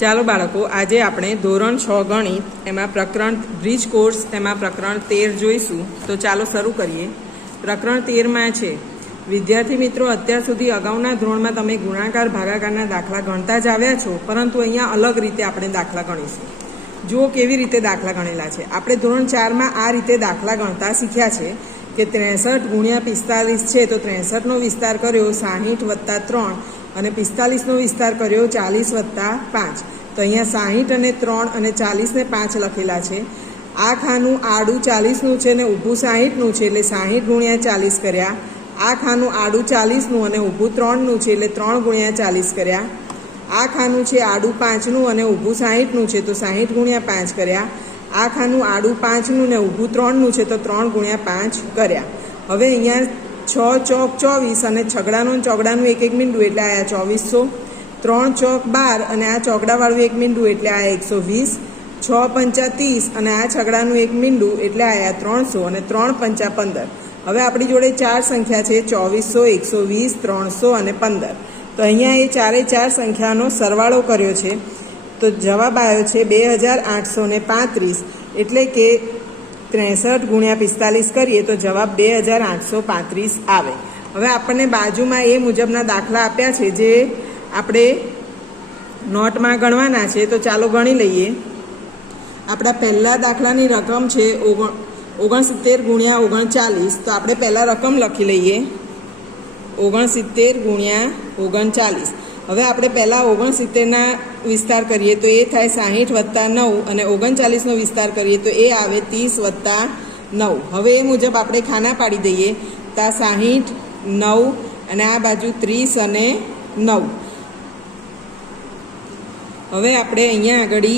ચાલો બાળકો, આજે આપણે ધોરણ 6 ગણિત એમાં પ્રકરણ બ્રિજ કોર્સ એમાં પ્રકરણ 13 જોઈશું. તો ચાલો શરૂ કરીએ. પ્રકરણ 13માં છે વિદ્યાર્થી મિત્રો, અત્યાર સુધી અગાઉના ધોરણમાં તમે ગુણાકાર ભાગાકારના દાખલા ગણતા જ આવ્યા છો, પરંતુ અહીંયા અલગ રીતે આપણે દાખલા ગણીશું. જુઓ કેવી રીતે દાખલા ગણેલા છે. આપણે ધોરણ 4માં આ રીતે દાખલા ગણતા શીખ્યા છે કે 63 ગુણ્યા 45 છે, તો 63નો વિસ્તાર કર્યો 60 વત્તા 3 અને 45નો વિસ્તાર કર્યો 40 વત્તા 5. તો અહીંયા 60 અને 3 અને 40 ને 5 લખેલા છે. આ ખાનું આડું 40નું છે ને ઊભું 60નું છે, એટલે 60 ગુણ્યા 40 કર્યા. આ ખાનું આડું 40નું અને ઊભું 3નું છે, એટલે 3 ગુણ્યા 40 કર્યા. આ ખાનું છે આડું 5નું અને ઊભું 60નું છે, તો 60 ગુણ્યા 5 કર્યા. આ ખાનું આડું 5નું ને ઊભું 3નું છે, તો 3 ગુણ્યા 5 કર્યા. હવે અહીંયા 6 ચોક 24 અને છગડાનું ચોગડાનું એક એક મીંડું એટલે આયા 2400. 3 ચોક 12 અને આ ચોગડાવાળું એક મીંડું એટલે આયા 120. 6 પંચા 30 અને આ છગડાનું એક મીંડું એટલે આયા 300 અને 3 પંચા 15. હવે આપણી જોડે 4 સંખ્યા છે 2400, 120, 300 અને 15. તો અહીંયા એ ચારે 4 સંખ્યાનો સરવાળો કર્યો છે, તો જવાબ આવ્યો છે 2835. એટલે કે 63 ગુણ્યા 45 કરીએ તો જવાબ 2835 આવે. હવે આપણને બાજુમાં એ મુજબના દાખલા આપ્યા છે જે આપણે નોટમાં ગણવાના છે. તો ચાલો ગણી લઈએ. આપણા પહેલા દાખલાની રકમ છે 69 ગુણ્યા 39. તો આપણે પહેલાં રકમ લખી લઈએ 69 ગુણ્યા 39. હવે આપણે પહેલાં 69ના વિસ્તાર કરીએ તો એ થાય 60 વત્તા 9 અને 39નો વિસ્તાર કરીએ તો એ આવે 30 વત્તા 9. હવે એ મુજબ આપણે ખાના પાડી દઈએ. તો 60, 9 અને આ બાજુ 30 અને 9. હવે આપણે અહીંયા આગળ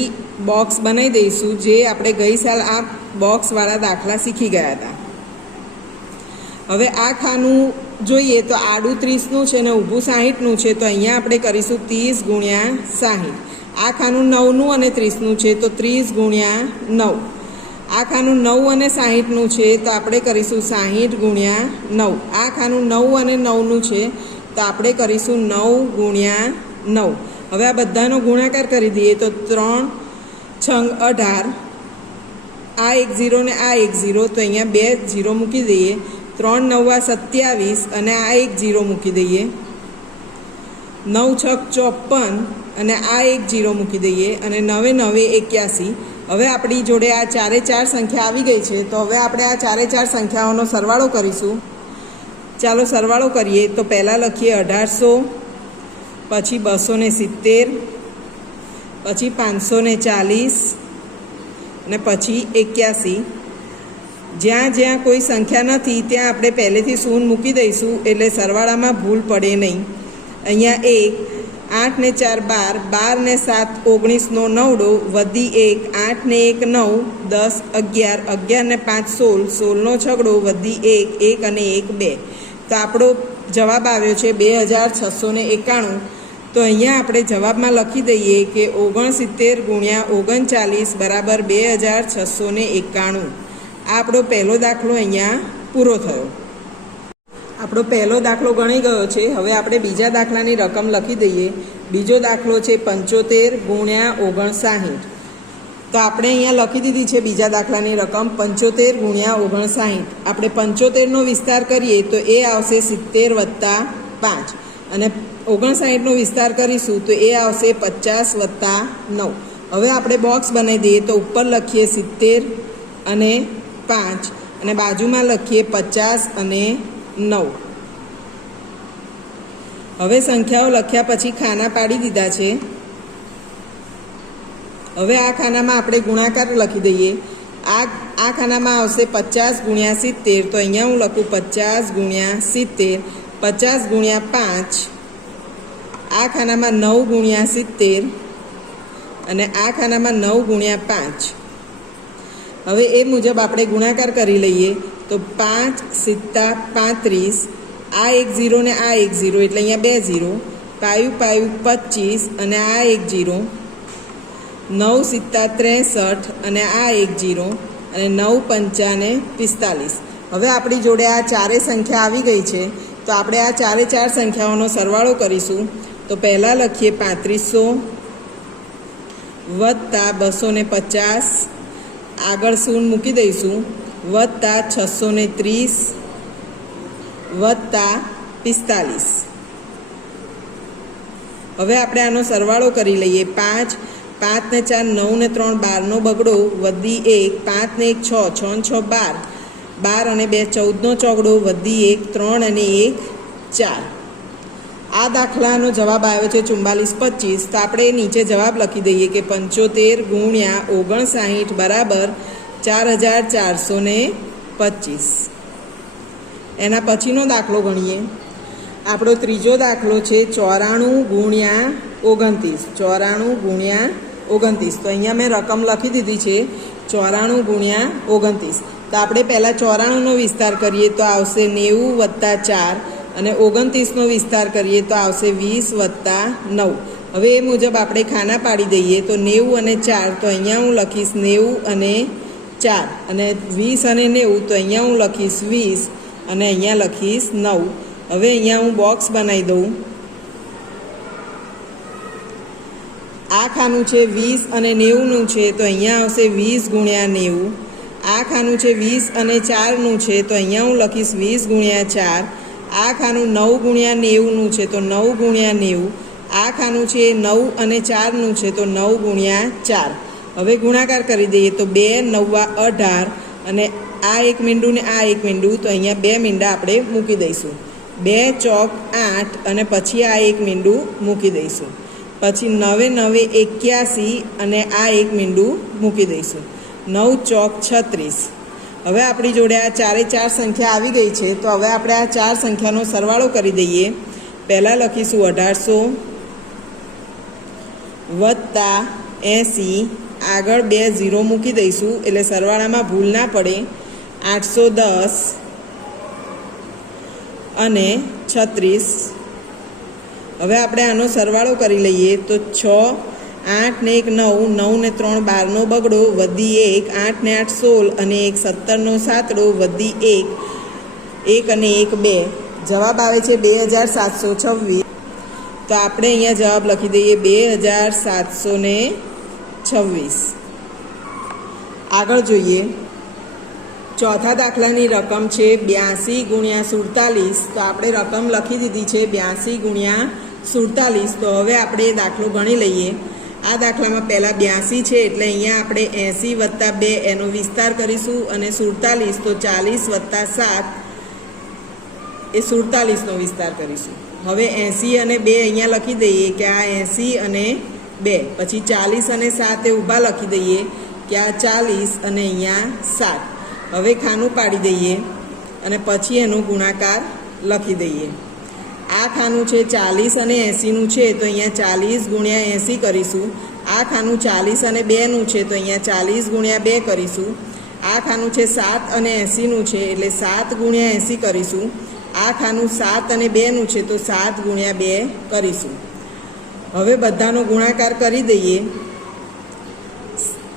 બોક્સ બનાવી દઈશું, જે આપણે ગઈ સાલ આ બોક્સવાળા દાખલા શીખી ગયા હતા. હવે આ ખાનું જોઈએ તો આડું 30નું છે ને ઊભું 60નું છે, તો અહીંયા આપણે કરીશું 30 ગુણ્યા 60. આ ખાનું 9નું અને 30નું છે, તો 30 ગુણ્યા 9. આ ખાનું 9 અને 60નું છે, તો આપણે કરીશું 60 ગુણ્યા 9. આ ખાનું 9 અને 9નું છે, તો આપણે કરીશું 9 ગુણ્યા 9. હવે આ બધાનો ગુણાકાર કરી દઈએ તો 3 છંગ 18. આ એક 0 ને આ એક 0, તો અહીંયા 2 0 મૂકી દઈએ. 3 9 27 અને આ એક 0 મૂકી દઈએ. 9 6 54 અને આ એક 0 મૂકી દઈએ અને 9 9 81. હવે આપણી જોડે આ ચારે 4 સંખ્યા આવી ગઈ છે. તો હવે આપણે આ ચારે 4 સંખ્યાઓનો સરવાળો કરીશું. ચાલો સરવાળો કરીએ. તો પહેલાં લખીએ 1800, પછી 270, પછી 540 અને પછી 81. જ્યાં જ્યાં કોઈ સંખ્યા નથી ત્યાં આપણે પહેલેથી શૂન્ય મૂકી દઈશું, એટલે સરવાળામાં ભૂલ પડે નહીં. અહીંયા 1, 8 ને 4 12, 12 ને 7 19નો નવડો, વધી 1, 8 ને 1 9, 10 11, 11 ને 5 16, 16નો છગડો, વધી 1, 1 અને 1 2. તો આપણો જવાબ આવ્યો છે 2691. તો અહીંયા આપણે જવાબમાં લખી દઈએ કે 69 ગુણ્યા 39 બરાબર 2691. આ આપણો પહેલો દાખલો અહીંયા પૂરો થયો. આપણો પહેલો દાખલો ગણી ગયો છે. હવે આપણે બીજા દાખલાની રકમ લખી દઈએ. બીજો દાખલો છે 75 ગુણ્યા 59. તો આપણે અહીંયા લખી દીધી છે બીજા દાખલાની રકમ 75 ગુણ્યા 59. આપણે 75નો વિસ્તાર કરીએ તો એ આવશે 70 વત્તા 5 અને 59નો વિસ્તાર કરીશું તો એ આવશે 50 વત્તા 9. હવે આપણે બોક્સ બનાવી દઈએ. તો ઉપર લખીએ 70 અને 5 અને બાજુમાં લખીએ 50 અને 9. હવે સંખ્યાઓ લખ્યા પછી ખાના પાડી દીધા છે. હવે આ ખાનામાં આપણે ગુણાકાર લખી દઈએ. આ ખાનામાં આવશે 50 ગુણ્યા 70. તો અહીંયા હું લખું 50 ગુણ્યા 70, 50 ગુણ્યા 5. આ ખાનામાં 9 ગુણ્યા 70 અને આ ખાનામાં 9 ગુણ્યા 5. હવે એ મુજબ આપણે ગુણાકાર કરી લઈએ. તો 5 7 35, આ એક 0 ને આ એક 0 એટલે અહીંયા 2 0, 5 5 25 અને આ એક 0, 9 7 63 અને આ એક 0 અને 9 5 ને 45. હવે આપણી જોડે આ ચારે સંખ્યા આવી ગઈ છે. તો આપણે આ ચારે 4 સંખ્યાઓનો સરવાળો કરીશું. તો પહેલાં લખીએ 3500, વત્તા 250, આગળ શૂન્ય મૂકી દઈશું, વત્તા 630 વત્તા 45. હવે આપણે આનો સરવાળો કરી લઈએ. 5 5 ને 4 9 ને 3 12નો બગડો વધી 1, 5 ને 1 6, 6 ને 6 12, 12 અને 2 14નો ચોગડો વધી 1, 3 અને 1 4. આ દાખલાનો જવાબ આવ્યો છે 4425. તો આપણે નીચે જવાબ લખી દઈએ કે 75 ગુણ્યા 59 બરાબર 4425. એના પછીનો દાખલો ગણીએ. આપણો ત્રીજો દાખલો છે 94 ગુણ્યા 29. 94 ગુણ્યા 29. તો અહીંયા મેં રકમ લખી દીધી છે 94 ગુણ્યા 29. તો આપણે પહેલાં 94નો વિસ્તાર કરીએ તો આવશે 90 વત્તા 4, અને 29નો વિસ્તાર કરીએ તો આવશે 20 વત્તા 9. હવે એ મુજબ આપણે ખાના પાડી દઈએ. તો 90 અને 4, તો અહીંયા હું લખીશ 90 અને 4, અને 20 અને 90, તો અહીંયા હું લખીશ 20 અને અહીંયા લખીશ 9. હવે અહીંયા હું બોક્સ બનાવી દઉં. આ ખાનું છે 20 અને 90નું છે, તો અહીંયા આવશે 20 ગુણ્યા 90. આ ખાનું છે 20 અને 4નું છે, તો અહીંયા હું લખીશ 20 ગુણ્યા 4. આ ખાનું 9 ગુણ્યા 90નું છે, તો 9 ગુણ્યા 90. આ ખાનું છે 9 અને 4નું છે, તો 9 ગુણ્યા 4. હવે ગુણાકાર કરી દઈએ તો 2 9 18, અને આ એક મીંડું ને આ એક મીંડું, તો અહીંયા 2 મીંડા આપણે મૂકી દઈશું. 2 ચોક 8, અને પછી આ એક મીંડું મૂકી દઈશું. પછી 9 9 81, અને આ એક મીંડું મૂકી દઈશું. 9 ચોક 36. હવે આપણી જોડે આ 4 સંખ્યા આવી ગઈ છે. તો હવે આપણે આ 4 સંખ્યાનો સરવાળો કરી દઈએ. પહેલાં લખીશું 1800 વત્તા 80, આગળ 2 0 મૂકી દઈશું એટલે સરવાળામાં ભૂલ ના પડે. 810 અને 36. હવે આપણે આનો સરવાળો કરી લઈએ તો 6 8 ને 1 9, 9 ને 3 12નો બગડો વધી 1, 8 ને 8 16, અને 1 17નો સાતડો વધી 1, 1 અને 1 2. જવાબ આવે છે 2726. તો આપણે અહીંયા જવાબ લખી દઈએ 2726. આગળ જોઈએ. ચોથા દાખલાની રકમ છે 82 ગુણ્યા 47. તો આપણે રકમ લખી દીધી છે 82 ગુણ્યા 47. તો હવે આપણે દાખલો ગણી લઈએ. આ દાખલામાં પહેલાં 82 છે, એટલે અહીંયા આપણે 80 વત્તા 2 એનો વિસ્તાર કરીશું, અને 47 તો 40 વત્તા 7 એ 47નો વિસ્તાર કરીશું. હવે 80 અને 2 અહીંયા લખી દઈએ કે આ 80 અને 2, પછી 40 અને 7 એ ઊભા લખી દઈએ કે આ 40 અને અહીંયા 7. હવે ખાનું પાડી દઈએ અને પછી એનો ગુણાકાર લખી દઈએ. આ ખાનું છે 40 અને 80નું છે, તો અહીંયા 40 ગુણ્યા 80 કરીશું. આ ખાનું 40 અને 2નું છે, તો અહીંયા 40 ગુણ્યા 2 કરીશું. આ ખાનું છે 7 અને 80નું છે, એટલે 7 ગુણ્યા 80 કરીશું. આ ખાનું 7 અને 2નું છે, તો 7 ગુણ્યા 2 કરીશું. હવે બધાનો ગુણાકાર કરી દઈએ.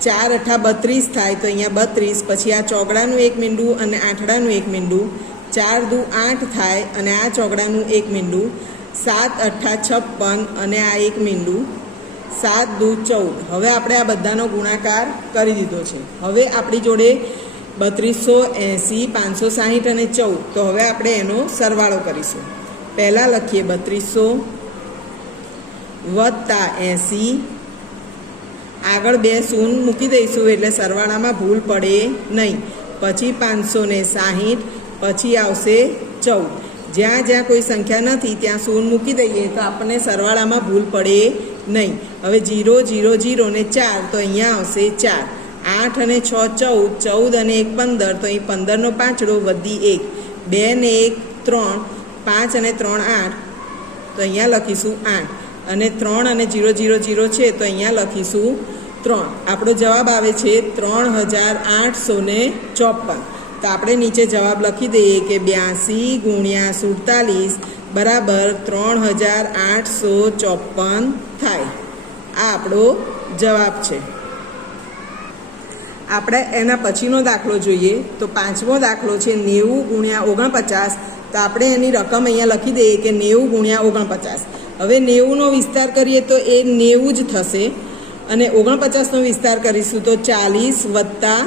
4 8 32 થાય, તો અહીંયા 32. પછી આ ચોગડાનું એક મીંડું અને આઠડાનું એક મીંડું. 4 દુ 8 થાય, અને આ ચોગડાનું એક મીંડું. 7 8 56, અને આ એક મીંડું. 7 દુ 14. હવે આપણે આ બધાનો ગુણાકાર કરી દીધો છે. હવે આપણી જોડે 3280, 560 અને 14. તો હવે આપણે એનો સરવાળો કરીશું. પહેલાં લખીએ 3200 વત્તા 80, આગળ 2 શૂન્ય મૂકી દઈશું એટલે સરવાળામાં ભૂલ પડે નહીં. પછી 560, પછી આવશે 14. જ્યાં જ્યાં કોઈ સંખ્યા નથી ત્યાં શૂન્ય મૂકી દઈએ તો આપણને સરવાળામાં ભૂલ પડે નહીં. હવે 0 0 0 ને 4, તો અહીંયા આવશે 4. 8 અને 6 14, 14 અને 1 15, તો અહીં 15નો પાંચડો વધી 1. 2 ને 1 3, 5 અને 3 8, તો અહીંયા લખીશું 8. અને 3 અને 0 0 0 છે, તો અહીંયા લખીશું 3. આપણો જવાબ આવે છે 3854. તો આપણે નીચે જવાબ લખી દઈએ કે 82 ગુણ્યા 47 બરાબર 3854 થાય. આ આપણો જવાબ છે. આપણે એના પછીનો દાખલો જોઈએ. તો પાંચમો દાખલો છે 90 ગુણ્યા 49. તો આપણે એની રકમ અહીંયા લખી દઈએ કે 90 ગુણ્યા 49. હવે 90નો વિસ્તાર કરીએ તો એ 90 જ થશે, અને 49નો વિસ્તાર કરીશું તો 40 વત્તા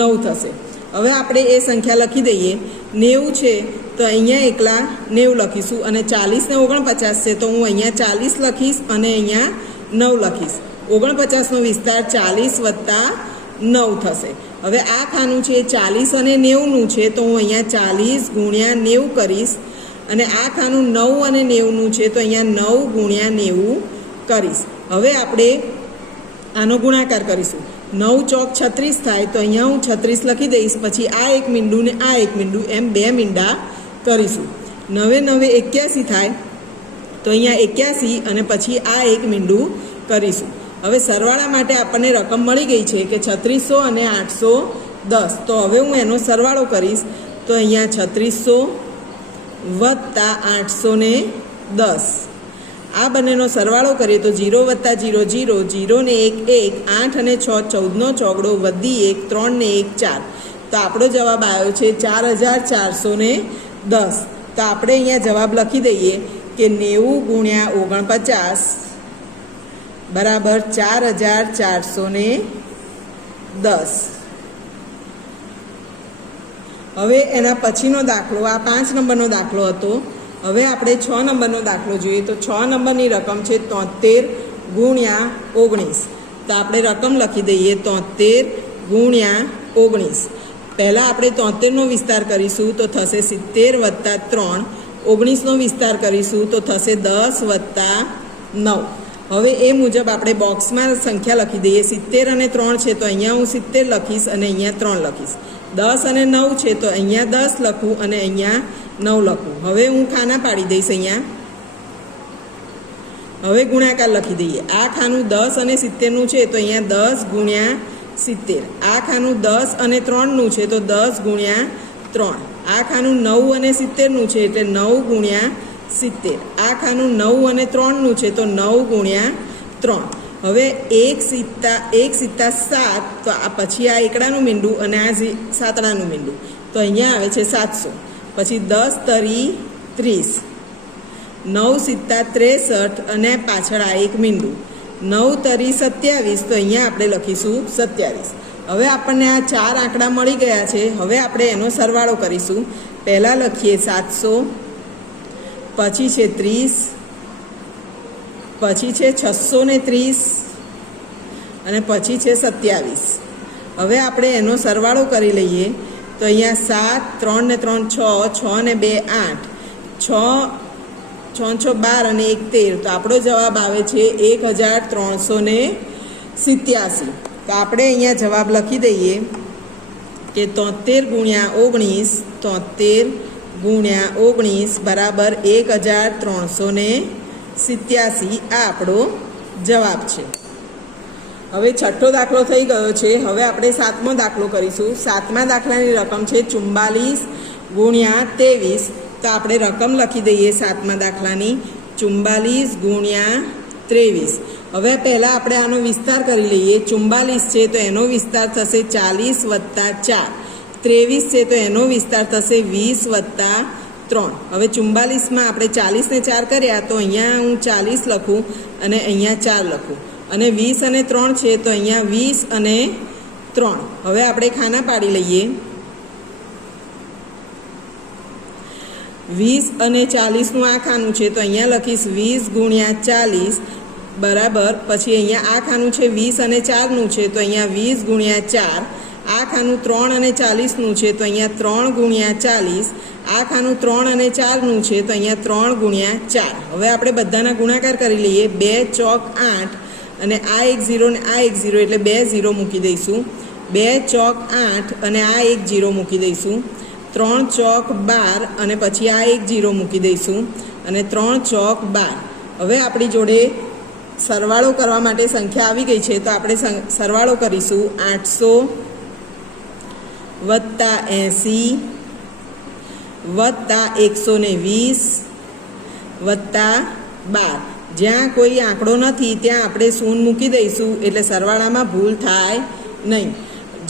9 થશે. હવે આપણે એ સંખ્યા લખી દઈએ. 90 છે તો અહીંયા એકલા 90 લખીશું અને 40 ને 49 છે તો હું અહીંયા 40 લખીશ અને અહીંયા 9 લખીશ. 49નો વિસ્તાર 40 વત્તા 9 થશે. હવે આ ખાનું છે 40 અને 90નું છે તો હું અહીંયા 40 ગુણ્યા 90 કરીશ અને આ ખાનું 9 અને 90નું છે તો અહીંયા 9 ગુણ્યા 90 કરીશ. હવે આપણે આનો ગુણાકાર કરીશું. 9 ચોક 36 થાય તો અહીંયા હું 36 લખી દઈશ. પછી આ એક મીંડું ને આ એક મીંડું એમ 2 મીંડા કરીશું. 9 9 81 થાય તો અહીંયા 81 અને પછી આ એક મીંડું કરીશું. હવે સરવાળા માટે આપણને રકમ મળી ગઈ છે કે 3600 અને 810. તો હવે હું એનો સરવાળો કરીશ તો અહીંયા 3600 વત્તા 810 આ બંનેનો સરવાળો કરીએ તો 0 વત્તા 0 0, 0 ને 1 1, 8 અને 6 14નો ચોગડો, વધી 1, 3 ને 1 4. તો આપણો જવાબ આવ્યો છે 4410. તો આપણે અહીંયા જવાબ લખી દઈએ કે 90 ગુણ્યા 49 બરાબર 4410. હવે એના પછીનો દાખલો આ 5 નંબરનો દાખલો હતો. હવે આપણે 6 નંબરનો દાખલો જોઈએ તો 6 નંબરની રકમ છે 73 ગુણ્યા 19. તો આપણે રકમ લખી દઈએ 73 ગુણ્યા 19. પહેલાં આપણે 73નો વિસ્તાર કરીશું તો થશે 70 વત્તા 3. 19નો વિસ્તાર કરીશું તો થશે 10 વત્તા 9. હવે એ મુજબ આપણે બોક્સમાં સંખ્યા લખી દઈએ. 70 અને 3 છે તો અહીંયા હું 70 લખીશ અને અહીંયા 3 લખીશ. 10 અને 9 છે તો અહીંયા 10 લખું અને અહીંયા 9 લખું. હવે હું ખાના પાડી દઈશ. અહીંયા હવે ગુણાકાર લખી દઈએ. આ ખાનું 10 અને 70નું છે તો અહીંયા 10 ગુણ્યા 70. આ ખાનું 10 અને 3નું છે તો 10 ગુણ્યા 3. આ ખાનું 9 અને 70નું છે એટલે 9 ગુણ્યા 70. આ ખાનું 9 અને 3નું છે તો 9 ગુણ્યા 3. હવે 1 સિત્તા 7 તો આ પછી આ એકડાનું મીંડું અને આ સાતડાનું મીંડું તો અહીંયા આવે છે 700. પછી 10 તરી 30, 9 સિત્તા 63 અને પાછળ આ એક મીંડું, 9 તરી 27 તો અહીંયા આપણે લખીશું 27. હવે આપણને આ 4 આંકડા મળી ગયા છે. હવે આપણે એનો સરવાળો કરીશું. પહેલાં લખીએ 700, પછી છે 30, પછી છે 630 અને પછી છે 27. હવે આપણે એનો સરવાળો કરી લઈએ તો અહીંયા 7, 3 ને 3 6, 6 ને 2 8, 6 6 12 અને 1 13. તો આપણો જવાબ આવે છે 1387. તો આપણે અહીંયા જવાબ લખી દઈએ કે 73 ગુણ્યા 19, 73 ગુણ્યા 19 બરાબર 1387. આ આપણો જવાબ છે. હવે છઠ્ઠો દાખલો થઈ ગયો છે. હવે આપણે 7મો દાખલો કરીશું. 7મા દાખલાની રકમ છે 44 ગુણ્યા 23. તો આપણે રકમ લખી દઈએ 7મા દાખલાની 44 ગુણ્યા 23. હવે પહેલાં આપણે આનો વિસ્તાર કરી લઈએ. 44 છે તો એનો વિસ્તાર થશે 40 વત્તા 4. 23 છે તો એનો વિસ્તાર થશે 20 વત્તા 3. હવે 44માં આપણે 40 ને 4 કર્યા તો અહીંયા હું 40 લખું અને અહીંયા 4 લખું અને 20 અને 3 છે તો અહીંયા 20 અને 3. હવે આપણે ખાના પાડી લઈએ. 20 અને 40નું આ ખાનું છે તો અહીંયા લખીશ 20 ગુણ્યા 40 બરાબર. પછી અહીંયા આ ખાનું છે 20 અને 4નું છે તો અહીંયા 20 ગુણ્યા 4. આ ખાનું 3 અને 40નું છે તો અહીંયા 3 ગુણ્યા 40. આ ખાનું 3 અને 4નું છે તો અહીંયા 3 ગુણ્યા 4. હવે આપણે બધાના ગુણાકાર કરી લઈએ. 2 ચોક 8 અને આ એક 0 ને આ એક 0 એટલે 2 0 મૂકી દઈશું. 2 ચોક 8 અને આ એક 0 મૂકી દઈશું. 3 ચોક 12 અને પછી આ એક 0 મૂકી દઈશું અને 3 ચોક 12. હવે આપણી જોડે સરવાળો કરવા માટે સંખ્યા આવી ગઈ છે તો આપણે સરવાળો કરીશું. 800 વત્તા 80 વત્તા 120 વત્તા 12. જ્યાં કોઈ આંકડો નથી ત્યાં આપણે શૂન્ય મૂકી દઈશું એટલે સરવાળામાં ભૂલ થાય નહીં.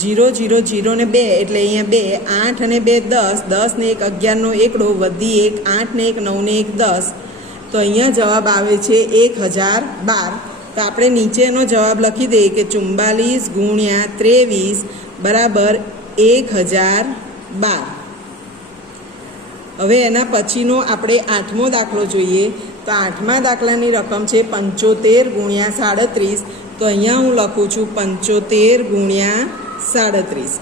0 0 0 ને 2 એટલે અહીંયા 2, 8 અને 2 10, 10 ને 1 11નો એકડો, વધી 1 8 ને 1 9 ને 1 10. તો અહીંયા જવાબ આવે છે 1012. તો તો આપણે નીચે એનો જવાબ લખી દઈએ કે 44 ગુણ્યા 23 બરાબર 1012. હવે એના પછીનો આપણે 8મો દાખલો જોઈએ. તો 8મા દાખલાની રકમ છે 75 ગુણ્યા 37. તો અહીંયા હું લખું છું 75 ગુણ્યા 37.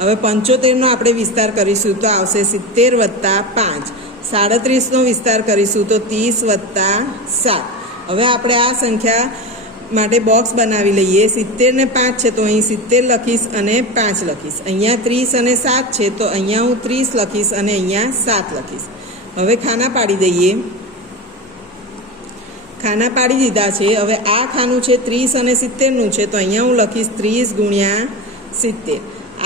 હવે 75નો આપણે વિસ્તાર કરીશું તો આવશે 70 વત્તા 5. 37નો વિસ્તાર કરીશું તો 30 વત્તા 7. હવે આપણે આ સંખ્યા માટે બોક્સ બનાવી લઈએ. 70 ને 5 છે તો અહીં 70 લખીશ અને 5 લખીશ. અહીંયા 30 અને 7 છે તો અહીંયા હું 30 લખીશ અને અહીંયા 7 લખીશ. હવે ખાના પાડી દઈએ. ખાના પાડી દીધા છે. હવે આ ખાનું છે 30 અને 70નું છે તો અહીંયા હું લખીશ 30 ગુણ્યા 70.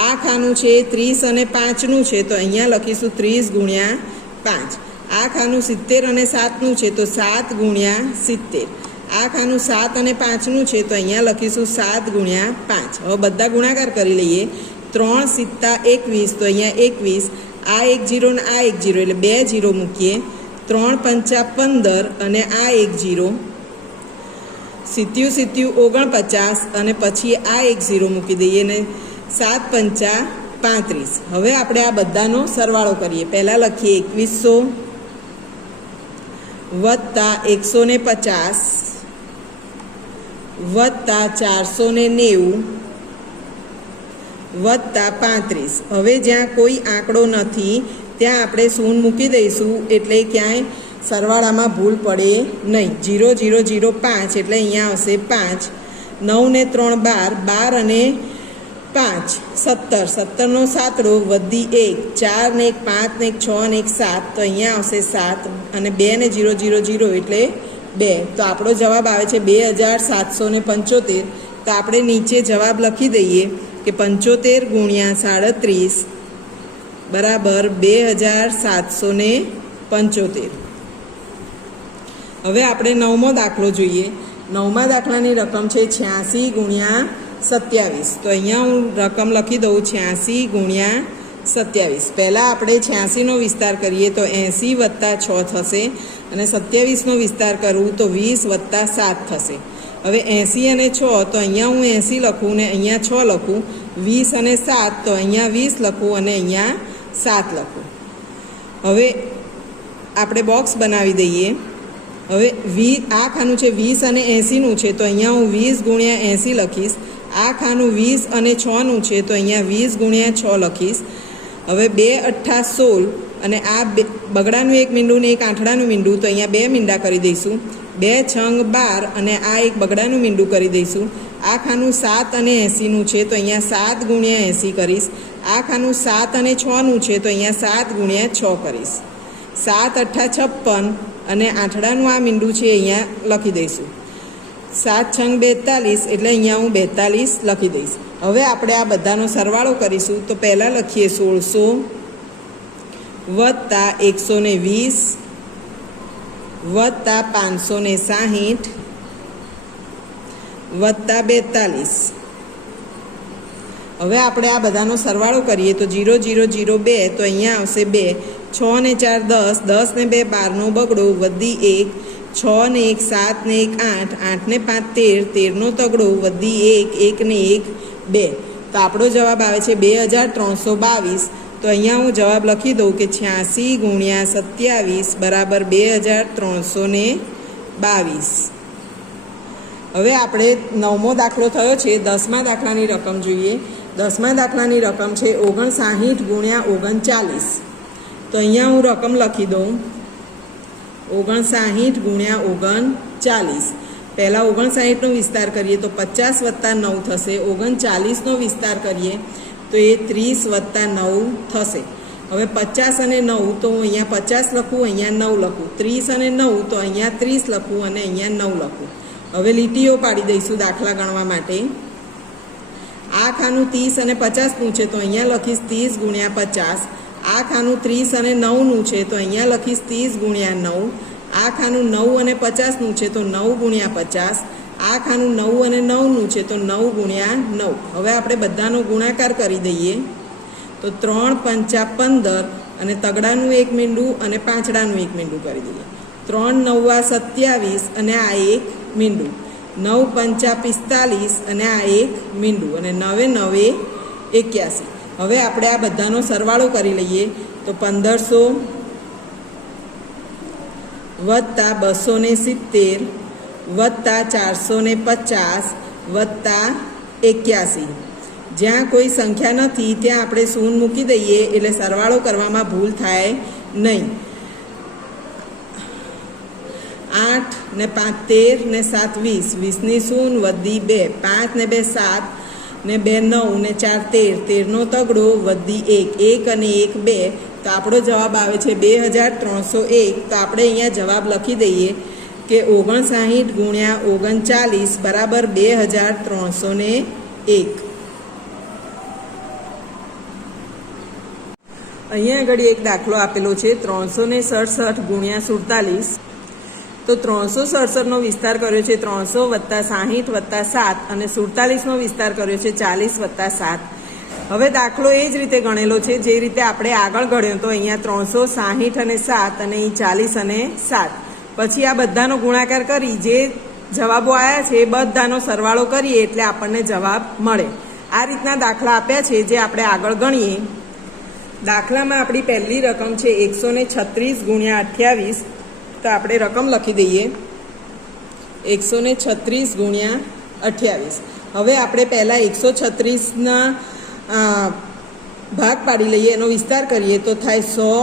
આ ખાનું છે 30 અને 5નું છે તો અહીંયા લખીશું 30 ગુણ્યા 5. આ ખાનું 70 અને 7નું છે તો 7 ગુણ્યા 70. આ ખાનું 7 અને 5નું છે તો અહીંયા લખીશું 7 ગુણ્યા 5. હવે બધા ગુણાકાર કરી લઈએ. 3 સિત્તા 21 તો અહીંયા 21. આ 1 0 ને આ 1 0 એટલે 2 0 મૂકીએ. 3 પંચા 15 અને આ 1 0. 70 49 અને પછી આ 1 0 મૂકી દઈએ ને 7 પંચા 35. હવે આપણે આ બધાનો સરવાળો કરીએ. પહેલાં લખીએ 2100 વત્તા 150 વત્તા 490 વત્તા 35. હવે જ્યાં કોઈ આંકડો નથી ત્યાં આપણે શૂન્ય મૂકી દઈશું એટલે ક્યાંય સરવાળામાં ભૂલ પડે નહીં. 0 0 0 5 એટલે અહીંયા આવશે 5. 9 ને 3 12, 12 અને 5 17. 17નો સાતડો વધી 1, 4 ને 1 5 ને 1 6 ને 1 7 તો અહીંયા આવશે 7 અને 2 ને 0 0 0 એટલે 2. તો આપણો જવાબ આવે છે 2775. તો આપણે નીચે જવાબ લખી દઈએ કે 75 ગુણ્યા 37 બરાબર 2775. હવે આપણે 9મો દાખલો જોઈએ. 9મા દાખલાની રકમ છે 86 ગુણ્યા 27. તો અહીંયા હું રકમ લખી દઉં 86 ગુણ્યા 27. પહેલાં આપણે 86નો વિસ્તાર કરીએ તો 80 વત્તા 6 થશે અને 27નો વિસ્તાર કરું તો 20 વત્તા 7 થશે. હવે 80 અને 6 તો અહીંયા હું 80 લખું ને અહીંયા 6 લખું. 20 અને 7 તો અહીંયા 20 લખું અને અહીંયા 7 લખું. હવે આપણે બોક્સ બનાવી દઈએ. હવે આ ખાનું છે 20 અને 80નું છે તો અહીંયા હું 20 ગુણ્યા 80 લખીશ. આ ખાનું 20 અને 6નું છે તો અહીંયા 20 ગુણ્યા 6 લખીશ. હવે 2 8 16 અને આ બગડાનું એક મીંડું ને એક આંઠડાનું મીંડું તો અહીંયા 2 મીંડા કરી દઈશું. 2 છંગ 12 અને આ એક બગડાનું મીંડું કરી દઈશું. આ ખાનું 7 અને 80નું છે તો અહીંયા 7 ગુણ્યા 80 કરીશ. આ ખાનું 7 અને 6નું છે તો અહીંયા 7 ગુણ્યા 6 કરીશ. 7 8 56 અને આંઠડાનું આ મીંડું છે અહીંયા લખી દઈશું. 7 છંગ 42 એટલે અહીંયા હું 42 લખી દઈશ. હવે આપણે આ બધાનો સરવાળો કરીશું. તો પહેલાં લખીએ 1600 વત્તા 120 વત્તા 560 વત્તા 42. હવે આપણે આ બધાનો સરવાળો કરીએ તો 0 0 0 2 તો અહીંયા આવશે 2. 6 ને 4 10, 10 ને 2 12નો બગડો વધી 1, 6 ને 1 7 ને 1 8, 8 ને 5 13, 13નો તગડો વધી 1, 1 ને 1 2. તો આપણો જવાબ આવે છે 2322. તો અહીંયા હું જવાબ લખી દઉં કે 86 ગુણ્યા 27 બરાબર 2322. હવે આપણે 9મો દાખલો થયો છે. 10મા દાખલાની રકમ જોઈએ. 10મા દાખલાની રકમ છે 59 ગુણ્યા 39. તો અહીંયા હું રકમ લખી દઉં 59 ગુણ્યા 39. પહેલાં 59નો વિસ્તાર કરીએ તો 50 વત્તા 9 થશે. 39નો વિસ્તાર કરીએ તો એ 30 વત્તા 9 થશે. હવે 50 અને 9 તો હું અહીંયા 50 લખું, અહીંયા 9 લખું. 30 અને 9 તો અહીંયા 30 લખું અને અહીંયા 9 લખું. હવે લીટીઓ પાડી દઈશું દાખલા ગણવા માટે. આ ખાનું 30 અને 50નું છે તો અહીંયા લખીશ 30 ગુણ્યા 50. આ ખાનું 30 અને 9નું છે તો અહીંયા લખીશ 30 ગુણ્યા 9. આ ખાનું 9 અને 50નું છે તો 9 ગુણ્યા 50. આ ખાનું 9 અને 9નું છે તો 9 ગુણ્યા 9. હવે આપણે બધાનો ગુણાકાર કરી દઈએ તો 3 પંચા 15 અને તગડાનું એક મીંડું અને પાંચડાનું એક મીંડું કરી દઈએ. 3 9 27 અને આ એક મીંડું. 9 પંચા 45 અને આ એક મીંડું અને 9 9 81. હવે આપણે આ બધાનો સરવાળો કરી લઈએ તો 1500 વત્તા 270 વત્તા 450 વત્તા 81. જ્યાં કોઈ સંખ્યા નથી ત્યાં આપણે શૂન્ય મૂકી દઈએ એટલે સરવાળો કરવામાં ભૂલ થાય નહીં. 8 ને 5 13 ને 7 20, 20 ની શૂન્ય વધી 2, 5 ને 2 7 ને 2 9 ને 4 13, 13 નો તગડો વધી 1, 1 અને 1 2. તો આપણો જવાબ આવે છે 2301. તો આપણે અહીંયા જવાબ લખી દઈએ કે 59 ગુણ્યા 39 બરાબર 2301. અહીંયા આગળ એક દાખલો આપેલો છે 367 ગુણ્યા 47. તો 367નો વિસ્તાર કર્યો છે 300 વત્તા 60 વત્તા 7 અને 47નો વિસ્તાર કર્યો છે 40 વત્તા 7. હવે દાખલો એ જ રીતે ગણેલો છે જે રીતે આપણે આગળ ગણ્યો તો અહીંયા 360 અને 7 અને અહીં 40 અને 7. પછી આ બધાનો ગુણાકાર કરી જે જવાબો આવ્યા છે એ બધાનો સરવાળો કરીએ એટલે આપણને જવાબ મળે. આ રીતના દાખલા આપ્યા છે જે આપણે આગળ ગણીએ. દાખલામાં આપણી પહેલી રકમ છે 136 ગુણ્યા 28. તો આપણે રકમ લખી દઈએ 136 ગુણ્યા 28. હવે આપણે પહેલાં 136ના ભાગ પાડી લઈએ, એનો વિસ્તાર કરીએ તો થાય 100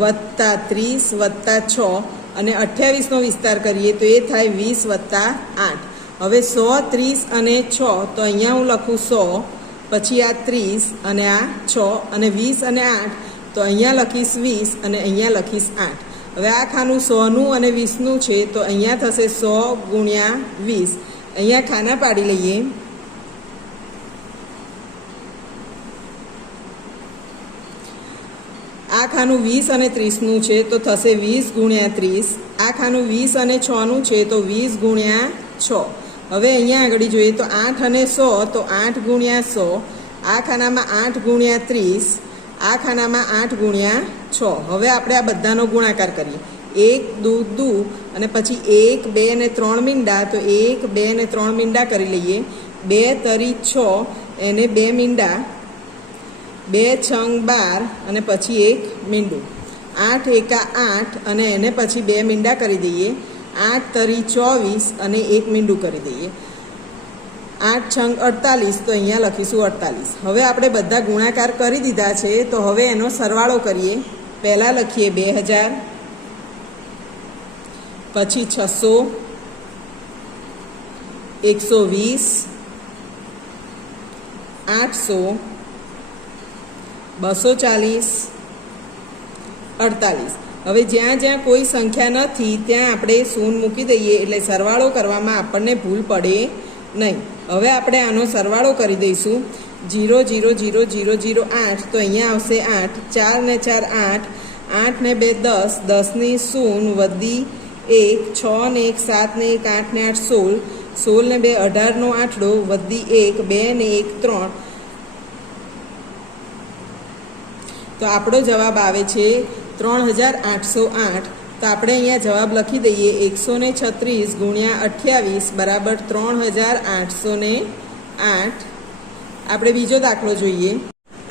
વત્તા 30 વત્તા 6 અને 28નો વિસ્તાર કરીએ તો એ થાય 20 વત્તા 8. હવે 100 30 અને 6 તો અહીંયા હું લખું 100, પછી આ 30 અને આ 6 અને 20 અને 8 તો અહીંયા લખીશ 20 અને અહીંયા લખીશ 8. હવે આ ખાનું 100નું અને 20નું છે તો અહીંયા થશે 100 ગુણ્યા 20. અહીંયા ખાના પાડી લઈએ. આ ખાનું 20 અને 30નું છે તો થશે 20 ગુણ્યા 30. આ ખાનું 20 અને 6નું છે તો 20 ગુણ્યા 6. હવે અહીંયા આગળ જોઈએ તો 8 અને 100 તો 8 ગુણ્યા 100. આ ખાનામાં 8 ગુણ્યા 30. આ ખાનામાં 8 ગુણ્યા 6. હવે આપણે આ બધાનો ગુણાકાર કરીએ. 1 દુ દુ અને પછી 1 2 ને 3 મીંડા તો 1 2 ને 3 મીંડા કરી લઈએ. 2 તરી 6 એને 2 મીંડા, 2 છંગ 12 અને પછી 1 મીંડું. 8 એકા 8 અને એને પછી 2 મીંડા કરી દઈએ. 8 તરી 24 અને 1 મીંડું કરી દઈએ. 8 છંગ 48 તો અહીંયા લખીશું 48. હવે આપણે બધા ગુણાકાર કરી દીધા છે તો હવે એનો સરવાળો કરીએ. પહેલાં લખીએ 2000, પછી 600, 120, 800, 240, 48. હવે જ્યાં જ્યાં કોઈ સંખ્યા નથી ત્યાં આપણે શૂન્ય મૂકી દઈએ એટલે સરવાળો કરવામાં આપણને ભૂલ પડે નહીં. હવે આપણે આનો સરવાળો કરી દઈશું. 0 0 0 0 0 8 તો અહીંયા આવશે 8. 4 ને 4 8, 8 ને 2 10, 10 ની શૂન્ય વધી 1, 6 ને 1 7 ને 1 8 ને 8 16, 16 ને 2 18 નો આઠડો વધી 1, 2 ને 1 3. તો આપણો જવાબ આવે છે 3808. તો આપણે અહીંયા જવાબ લખી દઈએ 136 ગુણ્યા 28 બરાબર 3808. આપણે બીજો દાખલો જોઈએ.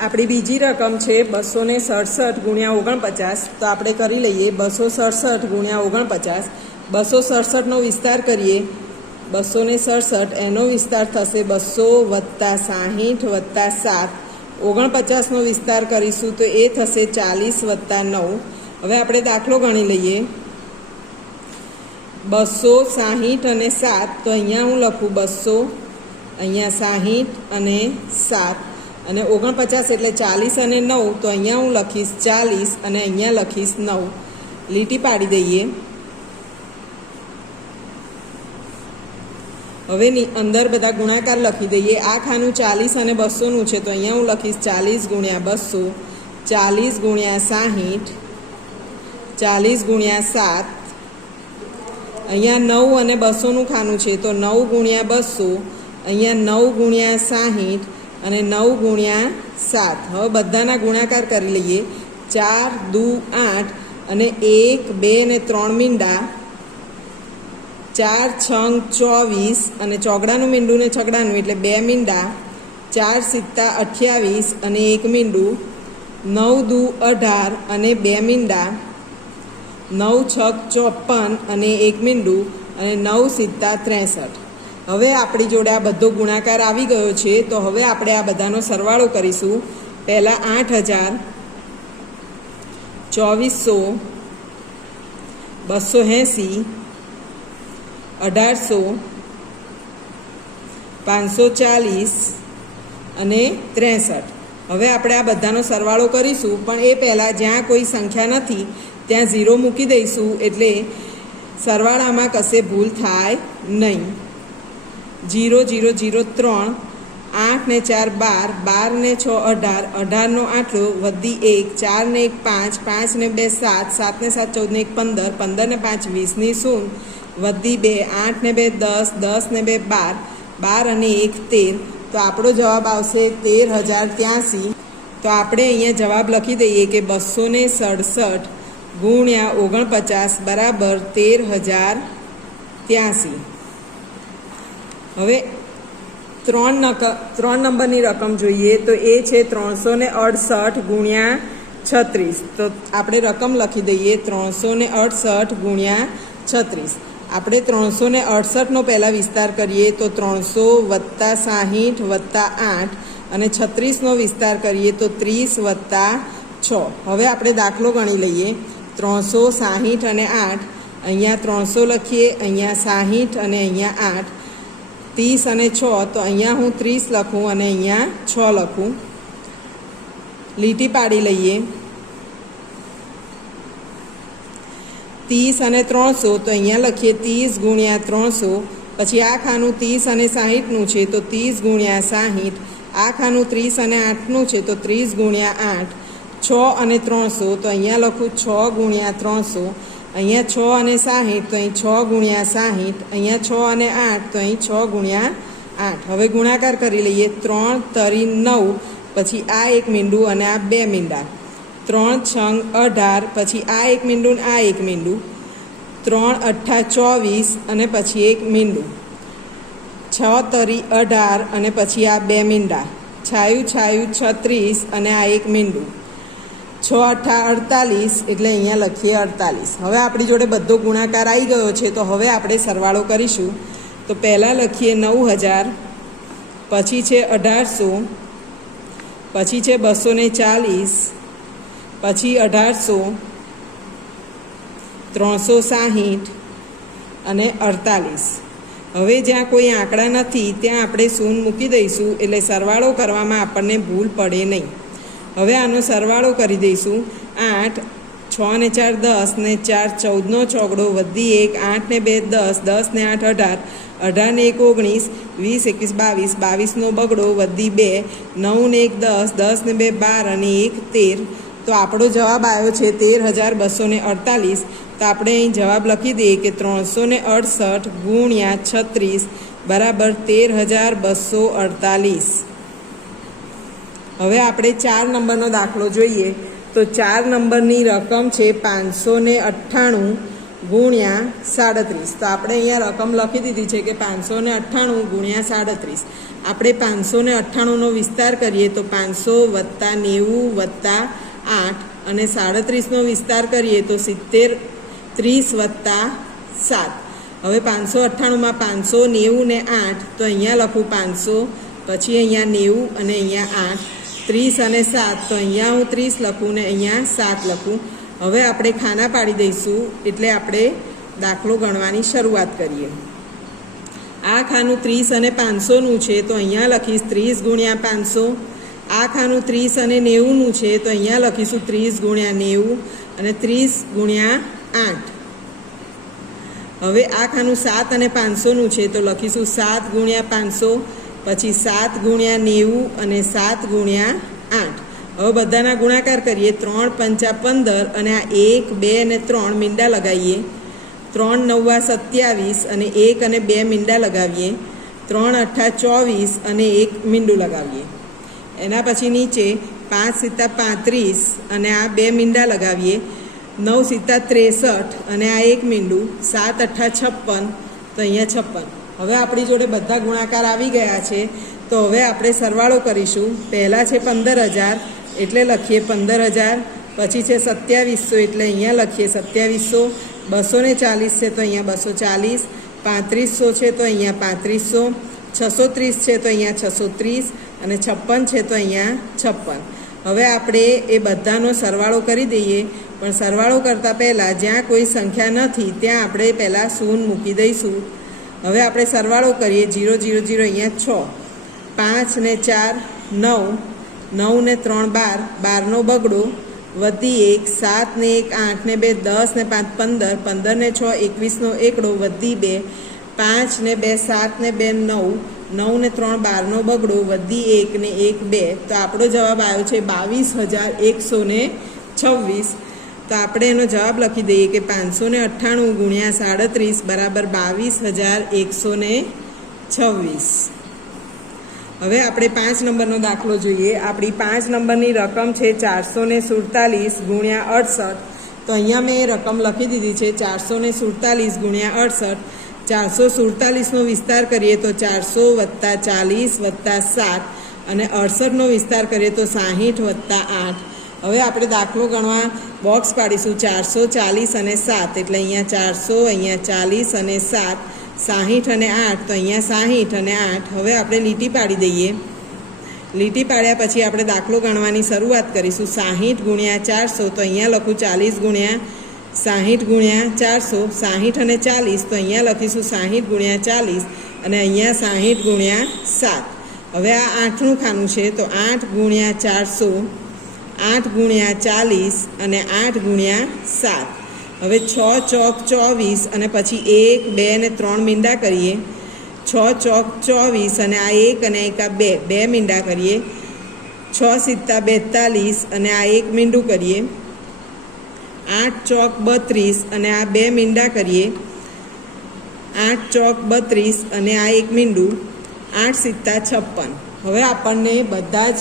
આપણી બીજી રકમ છે 267 ગુણ્યા 49. તો આપણે કરી લઈએ 267 ગુણ્યા 49. 267નો વિસ્તાર કરીએ. 267 એનો વિસ્તાર થશે 200 વત્તા 60 વત્તા 7. 49નો વિસ્તાર કરીશું તો એ થશે 40 વત્તા 9. હવે આપણે દાખલો ગણી લઈએ. 260 અને 7 તો અહીંયા હું લખું 200, અહીંયા 60 અને 7 અને 49 એટલે 40 અને 9 તો અહીંયા હું લખીશ 40 અને અહીંયા લખીશ 9. લીટી પાડી દઈએ. હવે અંદર બધા ગુણાકાર લખી દઈએ. આ ખાનું 40 અને 200નું છે તો અહીંયા હું લખીશ 40 ગુણ્યા 200, 40 ગુણ્યા 60, 40 ગુણ્યા 7. અહીંયા 9 અને 200નું ખાનું છે તો 9 ગુણ્યા 200, અહીંયા 9 ગુણ્યા 60 અને 9 ગુણ્યા 7. હવે બધાના ગુણાકાર કરી લઈએ. 4 દુ 8 અને 1 2 ને 3 મીંડા, 4 છંગ 24 અને ચોગડાનું મીંડું ને છગડાનું એટલે 2 મીંડા, 4 સિત્તા 28 અને 1 મીંડું, 9 દુ 18 અને 2 મીંડા, 9 છગ 54 અને 1 મીંડું અને 9 સિત્તા 63. હવે આપણી જોડે આ બધો ગુણાકાર આવી ગયો છે, તો હવે આપણે આ બધાનો સરવાળો કરીશું. પહેલાં 8000, 2400, 280, 1800, 540 અને 63. હવે આપણે આ બધાનો સરવાળો કરીશું, પણ એ પહેલાં જ્યાં કોઈ સંખ્યા નથી ત્યાં 0 મૂકી દઈશું, એટલે સરવાળામાં કશે ભૂલ થાય નહીં. 0 0 0 3, 8 ને 4 12, 12 ને 6 18, 18 નો આટલો વધી 1, 4 ને 1 5, 5 ને 2 7, 7 ને 7 14 ને 1 15, 15 ને 5 20 ની 0 વધી 2, 8 ને 2 10, 10 ને 2 12, 12 અને 1 13. તો આપણો જવાબ આવશે 13083. તો આપણે અહીંયા જવાબ લખી દઈએ કે 267 ગુણ્યા 49 બરાબર 13083. હવે 3 નંબરની રકમ જોઈએ, તો એ છે 368 ગુણ્યા 36. તો આપણે રકમ લખી દઈએ 368 ગુણ્યા 36. આપણે 368નો પહેલાં વિસ્તાર કરીએ તો 300 વત્તા 60 વત્તા 8 અને 36નો વિસ્તાર કરીએ તો 30 વત્તા 6. હવે આપણે દાખલો ગણી લઈએ. 300 60 અને 8, અહીંયા 300 લખીએ, અહીંયા 60 અને અહીંયા 8, 30 અને 6, તો અહીંયા હું 30 લખું અને અહીંયા 6 લખું. લીટી પાડી લઈએ. 30 અને 300, તો અહીંયા લખીએ 30 ગુણ્યા 300. પછી આ ખાનું 30 અને 60નું છે, તો 30 ગુણ્યા 60. આ ખાનું 30 અને 8નું છે, તો 30 ગુણ્યા 8. 6 અને 300, તો અહીંયા લખું 6 ગુણ્યા 300. અહીંયા 6 અને 60, તો અહીં 6 ગુણ્યા 60. અહીંયા 6 અને 8, તો અહીં 6 ગુણ્યા 8. હવે ગુણાકાર કરી લઈએ. 3 તરી 9, પછી આ 1 મીંડું અને આ 2 મીંડા. 3 છંગ 18, પછી આ 1 મીંડું ને આ 1 મીંડું. 3 અઠ્ઠા 24 અને પછી 1 મીંડું. 6 તરી 18 અને પછી આ 2 મીંડા. છાયું છાયું 36 અને આ 1 મીંડું. 6 અઠ્ઠા 48, એટલે અહીંયા લખીએ 48. હવે આપણી જોડે બધો ગુણાકાર આવી ગયો છે, તો હવે આપણે સરવાળો કરીશું. તો પહેલાં લખીએ 9000, પછી છે 1800, પછી છે 240, પછી 1800, 360 અને 48. હવે જ્યાં કોઈ આંકડા નથી ત્યાં આપણે શૂન્ય મૂકી દઈશું, એટલે સરવાળો કરવામાં આપણને ભૂલ પડે નહીં. હવે આનો સરવાળો કરી દઈશું. 8, 6 ને 4 10 ને 4 14નો ચોગડો વધી 1, 8 ને 2 10, 10 ને 8 18, 18 ને 1 19, 20 21 22, 22નો બગડો વધી 2, 9 ને 1 10, 10 ને 2 12 અને 1 13. તો આપણો જવાબ આવ્યો છે 13248. તો આપણે અહીં જવાબ લખી દઈએ કે 368 ગુણ્યા 36 બરાબર 13248. હવે આપણે 4 નંબરનો દાખલો જોઈએ. તો 4 નંબરની રકમ છે 598 ગુણ્યા 37. તો આપણે અહીંયા રકમ લખી દીધી છે કે 598 ગુણ્યા 37. આપણે 598નો વિસ્તાર કરીએ તો 500 વત્તા 90 વત્તા 8 અને 37નો વિસ્તાર કરીએ તો 70 30 વત્તા 7. હવે 598માં 500 90 ને 8, તો અહીંયા લખું 500, પછી અહીંયા 90 અને અહીંયા 8, 30 અને 7, તો અહીંયા હું 30 લખું ને અહીંયા 7 લખું. હવે આપણે ખાના પાડી દઈશું, એટલે આપણે દાખલો ગણવાની શરૂઆત કરીએ. આ ખાનું 30 અને 500નું છે, તો અહીંયા લખીશ 30 ગુણ્યા 500. આ ખાનું 30 અને 90નું છે, તો અહીંયા લખીશું 30 ગુણ્યા 90 અને 30 ગુણ્યા 8. હવે આ ખાનું 7 અને 500નું છે, તો લખીશું 7 ગુણ્યા 500, પછી 7 ગુણ્યા 90 અને 7 ગુણ્યા 8. હવે બધાના ગુણાકાર કરીએ. 3 પંચા 15 અને આ 1 2 અને 3 મીંડા લગાવીએ. 3 નવા 27 અને 1 અને 2 મીંડા લગાવીએ. 3 અઠ્ઠા 24 અને 1 મીંડું લગાવીએ. એના પછી નીચે 5 સિત્તા 35 અને આ 2 મીંડા લગાવીએ. 9 સિત્તા 63 અને આ 1 મીંડું. 7 અઠ્ઠા 56, તો તો અહીંયા 56। હવે આપણી જોડે બધા ગુણાકાર આવી ગયા છે, તો હવે આપણે સરવાળો કરીશું। પહેલાં છે 15,000 એટલે લખીએ 15,000, પછી છે 2700 એટલે અહીંયા લખીએ 2700, 240 છે તો અહીંયા 240, 3500 છે તો અહીંયા 3500, 630 છે તો અહીંયા 630 અને 56 છે તો અહીંયા 56। હવે આપણે એ બધાનો સરવાળો કરી દઈએ, પણ સરવાળો કરતાં પહેલાં જ્યાં કોઈ સંખ્યા નથી ત્યાં આપણે પહેલાં શૂન્ય મૂકી દઈશું। હવે આપણે સરવાળો કરીએ। 0 0 0 અહીંયા 6, 5 ને 4 9, 9 ને 3 12, 12 નો બગડો વધી 1, 7 ને 1 8 ને 2 10 ને 5 15, 15 ને 6 21 નો એકડો વધી 2, 5 ને 2 7 ને 2 9, 9 ને 3 12 નો બગડો વધી 1 ને 1 2, તો આપણો જવાબ આવ્યો છે 22,126। તો આપણે એનો જવાબ લખી દઈએ કે 598 ગુણ્યા 37 બરાબર 22,126। હવે આપણે 5 નંબરનો દાખલો જોઈએ। આપણી 5 નંબરની રકમ છે 447 ગુણ્યા 68। તો અહીંયા મેં એ રકમ લખી દીધી છે 447 ગુણ્યા 68। 447નો વિસ્તાર કરીએ તો 400 + 40 + 7 અને 68નો વિસ્તાર કરીએ તો 60 + 8। હવે આપણે દાખલો ગણવા બોક્સ પાડીશું। 440 અને 7 એટલે અહીંયા 400, અહીંયા 40 અને 7, 60 અને 8 તો અહીંયા 60 અને 8। હવે આપણે લીટી પાડી દઈએ। લીટી પાડ્યા પછી આપણે દાખલો ગણવાની શરૂઆત કરીશું। 60 ગુણ્યા 400 તો અહીંયા લખું 40 ગુણ્યા 60 ગુણ્યા 400, 60 અને 40 તો અહીંયા લખીશું 60 ગુણ્યા 40 અને અહીંયા 60 ગુણ્યા 7। હવે આ 8નું ખાનું છે તો 8 ગુણ્યા 400, 8 ગુણ્યા 40 અને 8 ગુણ્યા 7। હવે 6 ચોક 24 અને પછી 1 2 ને 3 મીંડા કરીએ। 6 ચોક 24 અને આ 1 અને 1 આ 2, 2 મીંડા કરીએ। 6 સિત્તા 42 અને આ 1 મીંડું કરીએ। 8 ચોક 32 અને આ 2 મીંડા કરીએ। 8 ચોક 32 અને આ 1 મીંડું, 8 સિત્તા 56। હવે આપણને બધા જ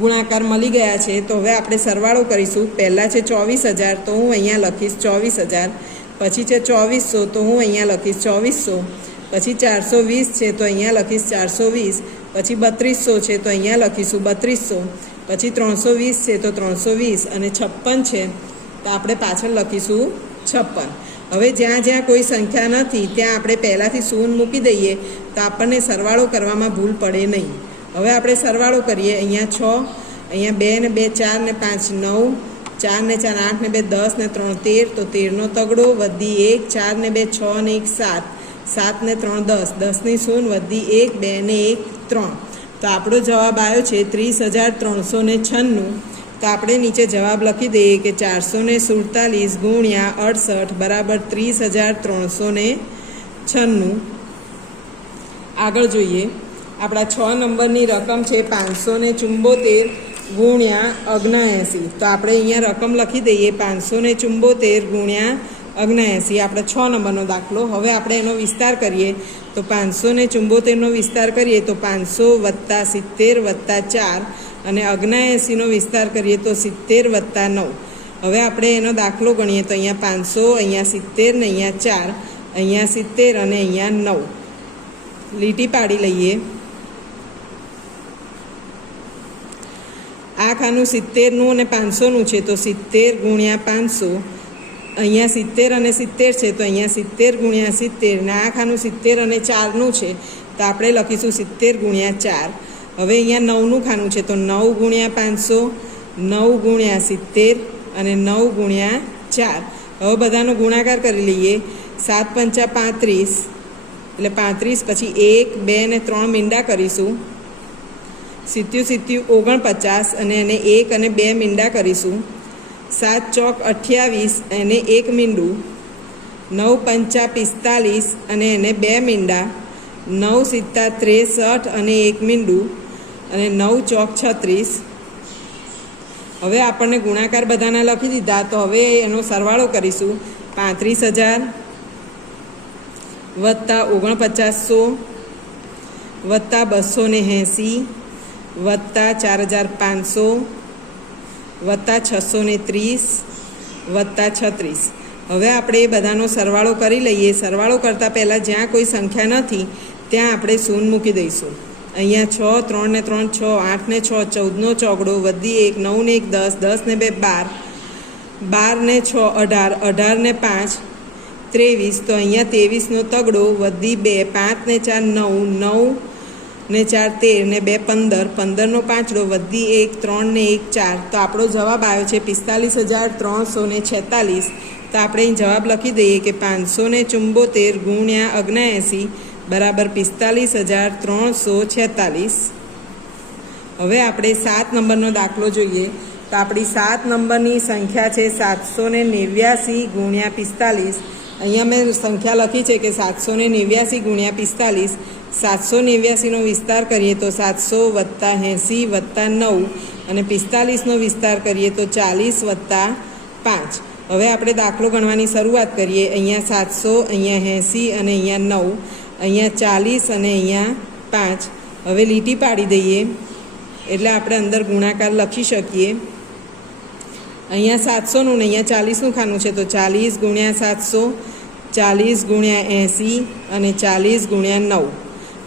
ગુણાકાર મળી ગયા છે, તો હવે આપણે સરવાળો કરીશું। પહેલાં છે 24,000 તો હું અહીંયા લખીશ 24,000, પછી છે 2400 તો હું અહીંયા લખીશ 2400, પછી 420 છે તો અહીંયા લખીશ 420, પછી 3200 છે તો અહીંયા લખીશું 3200, પછી 320 છે તો 320 અને 56 છે તો આપણે પાછળ લખીશું 56। હવે જ્યાં જ્યાં કોઈ સંખ્યા નથી ત્યાં આપણે પહેલાંથી શૂન્ય મૂકી દઈએ તો આપણને સરવાળો કરવામાં ભૂલ પડે નહીં। હવે આપણે સરવાળો કરીએ। અહીંયા 6, અહીંયા 2 ને 2 4 ને 5 9, 4 ને 4 8 ને 2 10 ને 3 13 તો 13નો તગડો વધી 1, 4 ને 2 6 ને 1 7, 7 ને 3 10, 10ની શૂન્ય વધી 1 2 ને 1 3। તો આપણો જવાબ આવ્યો છે 30,396। તો આપણે નીચે જવાબ લખી દઈએ કે 447 ગુણ્યા 68 બરાબર 30,396। આગળ જોઈએ। આપણા 6 નંબરની રકમ છે 574 ગુણ્યા 79। તો આપણે અહીંયા રકમ લખી દઈએ 574 ગુણ્યા 79, આપણે 6 નંબરનો દાખલો। હવે આપણે એનો વિસ્તાર કરીએ તો 574નો વિસ્તાર કરીએ તો 500 + 70 + 4 અને 79નો વિસ્તાર કરીએ તો 70 + 9। હવે આપણે એનો દાખલો ગણીએ તો અહીંયા 500, અહીંયા 70 ને અહીંયા 4, અહીંયા 70 અને અહીંયા 9। લીટી પાડી લઈએ। આ ખાનું 70નું અને 500નું છે તો 70 ગુણ્યા 500, અહીંયા 70 અને 70 છે તો અહીંયા 70 ગુણ્યા 70 ને આ ખાનું 70 અને 4નું છે તો આપણે લખીશું 70 ગુણ્યા 4। હવે અહીંયા 9નું ખાનું છે તો 9 ગુણ્યા 500, 9 ગુણ્યા 70 અને 9 ગુણ્યા 4। હવે બધાનો ગુણાકાર કરી લઈએ। 7 પંચા 35 એટલે 35, પછી 1 2 ને 3 મીંડા કરીશું। 70 70 49 અને એને 1 અને 2 મીંડા કરીશું। 7 ચોક 28 અને 1 મીંડું, 9 પંચા 45 અને એને 2 મીંડા, 9 સિત્તા 63 અને 1 મીંડું અને 9 ચોક 36। હવે આપણને ગુણાકાર બધાના લખી દીધા, તો હવે એનો સરવાળો કરીશું। 35,000 વત્તા 4900 વત્તા 280 વત્તા 4,500 વત્તા 630 વત્તા 36। હવે આપણે એ બધાનો સરવાળો કરી લઈએ. સરવાળો કરતાં પહેલાં જ્યાં કોઈ સંખ્યા નથી ત્યાં આપણે શૂન્ય મૂકી દઈશું. અહીંયા 6, 3 ને 3 6, 8 ને 6 14નો ચોગડો, વધી 1 9 ને 1 10, 10 ને 2 12, 12 ને 6 18, 18 ને 5 23. તો અહીંયા 23નો તગડો, વધી 2 5 ને 4 9, 9 ને 4 13 ને 2 15, 15નો પાંચડો, વધી 1 3 ને 1 4. તો આપણો જવાબ આવ્યો છે 45,346. તો આપણે અહીં જવાબ લખી દઈએ કે 574 ગુણ્યા 79 બરાબર 45,346. હવે આપણે 7 નંબરનો દાખલો જોઈએ. તો આપણી 7 નંબરની સંખ્યા છે 789 ગુણ્યા 45. અહીંયા મેં સંખ્યા લખી છે કે 789 ગુણ્યા 45. 789નો વિસ્તાર કરીએ તો 700 વત્તા 80 વત્તા 9 અને 45નો વિસ્તાર કરીએ તો 40 વત્તા 5. હવે આપણે દાખલો ગણવાની શરૂઆત કરીએ. અહીંયા 700, અહીંયા 80 અને અહીંયા 9, અહીંયા 40 અને અહીંયા 5. હવે લીટી પાડી દઈએ એટલે આપણે અંદર ગુણાકાર લખી શકીએ. અહીંયા 700નું ને અહીંયા 40નું ખાનું છે તો 40 ગુણ્યા 700, 40 ગુણ્યા 80 અને 40 ગુણ્યા 9.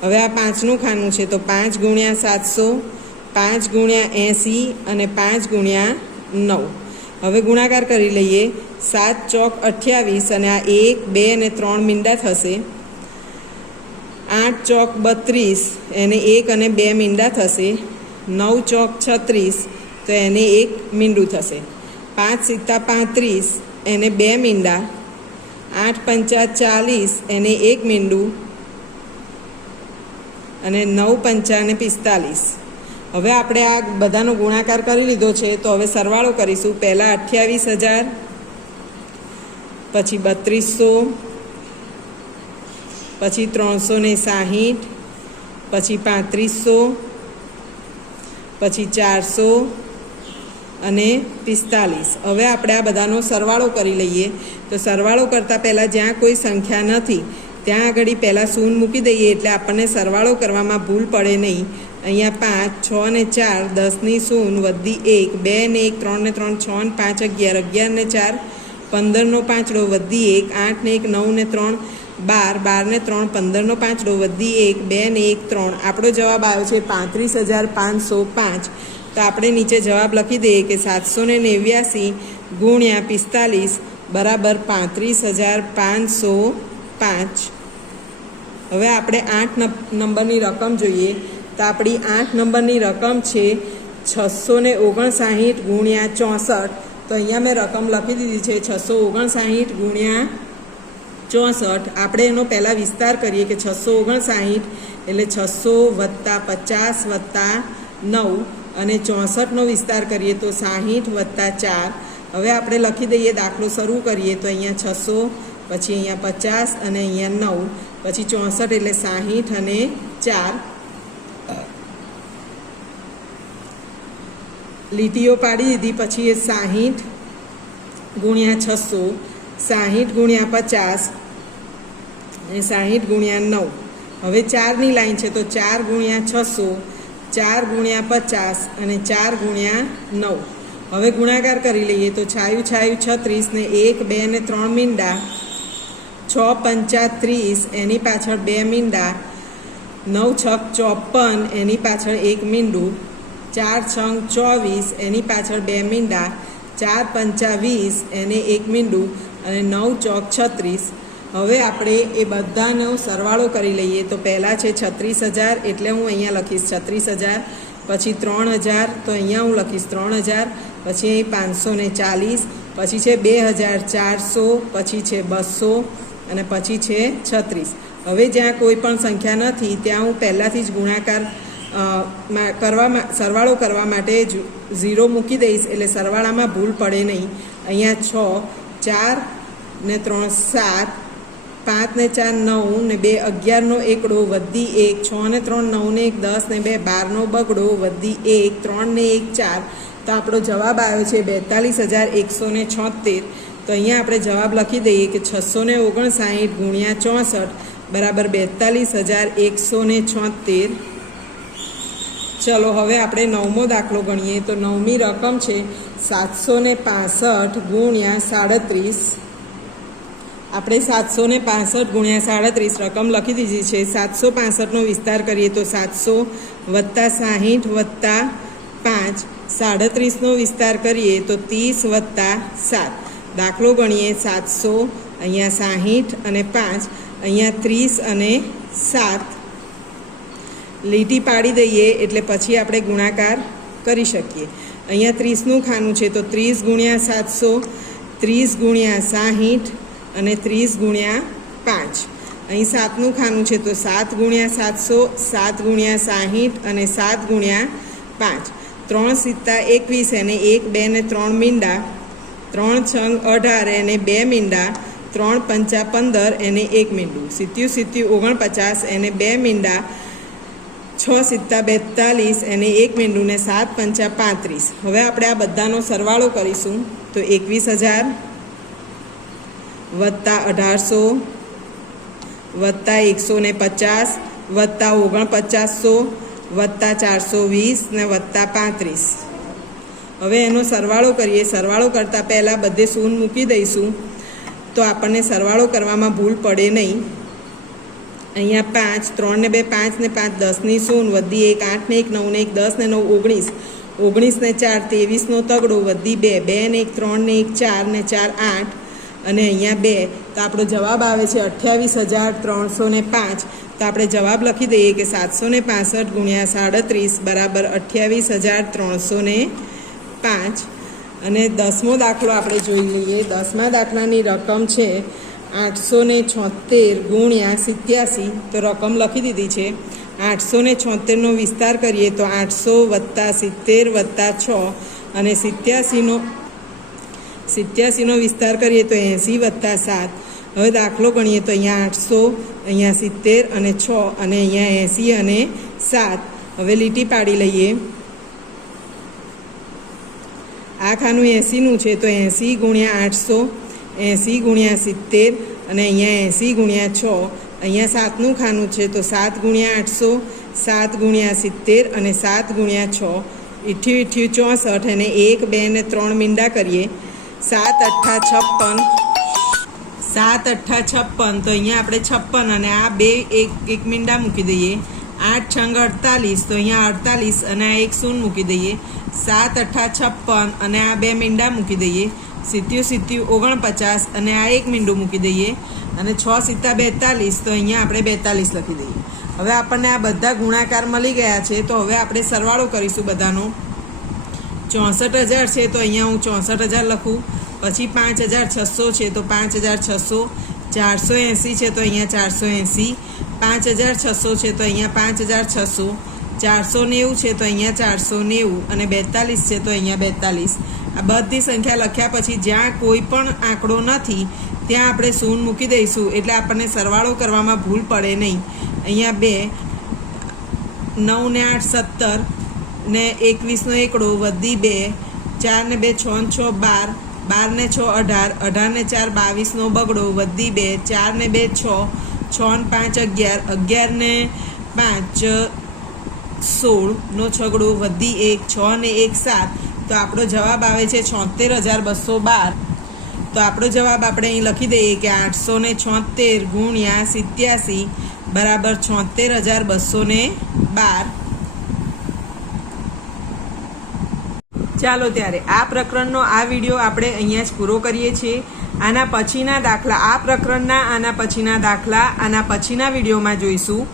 હવે આ 5નું ખાનું છે તો 5 ગુણ્યા 700, 5 ગુણ્યા 80 અને 5 ગુણ્યા 9. હવે ગુણાકાર કરી લઈએ. 7 ચોક 28 અને આ 1 2 અને 3 મીંડા થશે. 8 ચોક 32 એને 1 અને 2 મીંડા થશે. 9 ચોક 36 તો એને 1 મીંડું થશે. 5 સિત્તા 35 એને 2 મીંડા. 8 પંચા 40 એને 1 મીંડું અને 9 પંચા અને 45. હવે આપણે આ બધાનો ગુણાકાર કરી લીધો છે તો હવે સરવાળો કરીશું. પહેલાં 28,000, પછી 3200, પછી 360, પછી 3500, પછી 400 અને 45. હવે આપણે આ બધાનો સરવાળો કરી લઈએ. તો સરવાળો કરતાં પહેલાં જ્યાં કોઈ સંખ્યા નથી ત્યાં આગળ પહેલાં શૂન્ય મૂકી દઈએ એટલે આપણને સરવાળો કરવામાં ભૂલ પડે નહીં. અહીંયા 5 6 ને 4 10ની શૂન્ય, વધી 1 2 ને 1 3 ને 3 6 ને 5 11, 11 ને 4 15નો પાંચડો, વધી 1 8 ને 1 9 ને 3 12, 12 ને 3 15નો પાંચડો, વધી 1 2 ને 1 3. આપણો જવાબ આવ્યો છે 35,505. તો આપણે નીચે જવાબ લખી દઈએ કે 789 ગુણ્યા 45 બરાબર 35,505. હવે આપણે 8 નંબરની રકમ જોઈએ. તો આપણી 8 નંબરની રકમ છે 659 ગુણ્યા 64. તો અહીંયા મેં રકમ લખી દીધી છે 659 ગુણ્યા 64. આપણે એનો પહેલાં વિસ્તાર કરીએ કે 659 એટલે 600 વત્તા 50 વત્તા 9 અને 64નો વિસ્તાર કરીએ તો 60 વત્તા 4. હવે આપણે લખી દઈએ, દાખલો શરૂ કરીએ તો અહીંયા 600, પછી અહીંયા 50 અને અહીંયા 9, પછી 64 એટલે 60 અને 4. લીટીઓ પાડી દીધી. પછી એ 60 ગુણ્યા 600, 60 ગુણ્યા 50 અને 60 ગુણ્યા 9. હવે 4ની લાઈન છે તો 4 ગુણ્યા 600, 4 ગુણ્યા 50 અને 4 ગુણ્યા 9. હવે ગુણાકાર કરી લઈએ તો 6 6 36 ને 1 2 ને 3 મીંડા, 6 પંચા 30 એની પાછળ 2 મીંડા, 9 છક 54 એની પાછળ 1 મીંડું, 4 છંગ 24 એની પાછળ 2 મીંડા, 4 પંચા 20 એને 1 મીંડું અને 9 ચોક 36. હવે આપણે એ બધાનો સરવાળો કરી લઈએ. તો પહેલાં છે 36,000 એટલે હું અહીંયા લખીશ 36,000, પછી 3,000 તો અહીંયા હું લખીશ 3,000, પછી અહીં 540, પછી છે 2,400, પછી છે 200 અને પછી છે 36. હવે જ્યાં કોઈ પણ સંખ્યા નથી ત્યાં હું પહેલાંથી જ ગુણાકાર સરવાળો કરવા માટે 0 મૂકી દઈશ એટલે સરવાળામાં ભૂલ પડે નહીં. અહીંયા 6 4 ને 3 7, 5 ને 4 9 ને 2 11નો એકડો, વધી 1 6 ને 3 9 ને 1 10 ને 2 12નો બગડો, વધી 1 3 ને 1 4. તો આપણો જવાબ આવ્યો છે 42,176. તો અહીંયા આપણે જવાબ લખી દઈએ કે 659 ગુણ્યા 64 બરાબર 42,176. ચલો હવે આપણે 9મો દાખલો ગણીએ. તો 9મી રકમ છે 765 ગુણ્યા 37 આપણે 765 ગુણ્યા 37 રકમ લખી દીધી છે. 765નો વિસ્તાર કરીએ તો 700 વત્તા 60 વત્તા 5. 37નો વિસ્તાર કરીએ તો 30 વત્તા 7. દાખલો ગણીએ 700 અહીંયા 60 અને 5 અહીંયા 30 અને 7. લીટી પાડી દઈએ એટલે પછી આપણે ગુણાકાર કરી શકીએ. અહીંયા 30નું ખાનું છે તો 30 ગુણ્યા 700, 30 ગુણ્યા 60 અને 30 ગુણ્યા 5. અહીં 7નું ખાનું છે તો 7 ગુણ્યા 700, 7 ગુણ્યા 60 અને 7 ગુણ્યા 5. 3 સિત્તા 21 એને 1 2 ને 3 મીંડા, 3 છંગ 18 એને 2 મીંડા, 3 પંચા 15 એને 1 મીંડું, 7 7 49 એને 2 મીંડા, 6 સિત્તા 42 એને 1 મીંડું ને 7 પંચા 35. હવે આપણે આ બધાનો સરવાળો કરીશું તો 21,000 વત્તા 1800 વત્તા 150 વત્તા 4900 વત્તા 420 ને વત્તા 35. હવે એનો સરવાળો કરીએ. સરવાળો કરતાં પહેલાં બધે શૂન્ય મૂકી દઈશું તો આપણને સરવાળો કરવામાં ભૂલ પડે નહીં. અહીંયા 5, 3 ને 2 5 ને 5 10ની શૂન્ય, વધી 1 8 ને 1 9 ને 1 10 ને 9 19, 19 ને 4 23નો તગડો, વધી 2 2 ને 1 3 ને 1 4 ને 4 8 અને અહીંયા 2. તો આપણો જવાબ આવે છે 28,305. તો આપણે જવાબ લખી દઈએ કે 765 ગુણ્યા 37 બરાબર 28,305. અને 10મો દાખલો આપણે જોઈ લઈએ. 10મા દાખલાની રકમ છે 876 ગુણ્યા 87. તો રકમ લખી દીધી છે. 876નો વિસ્તાર કરીએ તો 800 વત્તા 70 વત્તા 6 અને 87નો વિસ્તાર કરીએ તો 80 વત્તા 7. હવે દાખલો ગણીએ તો અહીંયા 800, અહીંયા 70 અને 6 અને અહીંયા 80 અને 7. હવે લીટી પાડી લઈએ. આ ખાનું 80નું છે તો 80 ગુણ્યા 800, 80 ગુણ્યા 70 અને અહીંયા 80 ગુણ્યા 6. અહીંયા 7નું ખાનું છે તો 7 ગુણ્યા 800, 7 ગુણ્યા 70 અને 7 ગુણ્યા 6. 88 64 અને 1 2 ને 3 મીંડા કરીએ. 7 8 56, 7 8 56. તો અહીંયા આપણે 56 અને આ 2 એક મીંડા મૂકી દઈએ. 8 છંગ 48 તો અહીંયા 48 અને આ 1 શૂન્ય મૂકી દઈએ. 7 8 56 અને આ 2 મીંડા મૂકી દઈએ. 7 7 49 અને આ 1 મીંડું મૂકી દઈએ. અને 6 સિત્તા 42 તો અહીંયા આપણે 42 લખી દઈએ. હવે આપણને આ બધા ગુણાકાર મળી ગયા છે. તો હવે આપણે સરવાળો કરીશું બધાનો. 64,000 છે તો અહીંયા હું 64,000 લખું. પછી 5,600 છે તો 5,600, 480 છે તો અહીંયા 480, 5,600 છે તો અહીંયા 5,600, 490 છે તો અહીંયા 490 અને 42 છે તો અહીંયા 42. આ બધી સંખ્યા લખ્યા પછી જ્યાં કોઈ પણ આંકડો નથી ત્યાં આપણે શૂન્ય મૂકી દઈશું એટલે આપણને સરવાળો કરવામાં ભૂલ પડે નહીં. અહીંયા 2, 9 ને 8 17 ને 21નો એકડો, વધી 2, 4 ને 2 6 ને 6 12, 12 ને 6 18, 18 ને 4 22નો બગડો, વધી 2, 4 ને 2 6, 6 ને 5 11, 11 ને 5 16નો છગડો, વધી 1, 6 ને 1 7. તો આપણો જવાબ આવે છે 76,212. તો આપણો જવાબ આપણે અહીં લખી દઈએ કે 876 ગુણ્યા 87 બરાબર 76,212. ચાલો ત્યારે આ પ્રકરણનો આ વિડીયો આપણે અહીંયા જ પૂરો કરીએ છીએ. આના પછીના દાખલા, આ પ્રકરણના આના પછીના દાખલા આના પછીના વિડીયોમાં જોઈશું.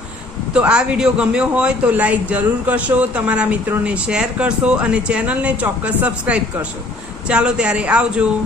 તો આ વિડીયો ગમ્યો હોય તો લાઈક જરૂર કરશો, તમારા મિત્રોને શેર કરશો અને ચેનલને ચોક્કસ સબસ્ક્રાઈબ કરશો. ચાલો ત્યારે આવજો.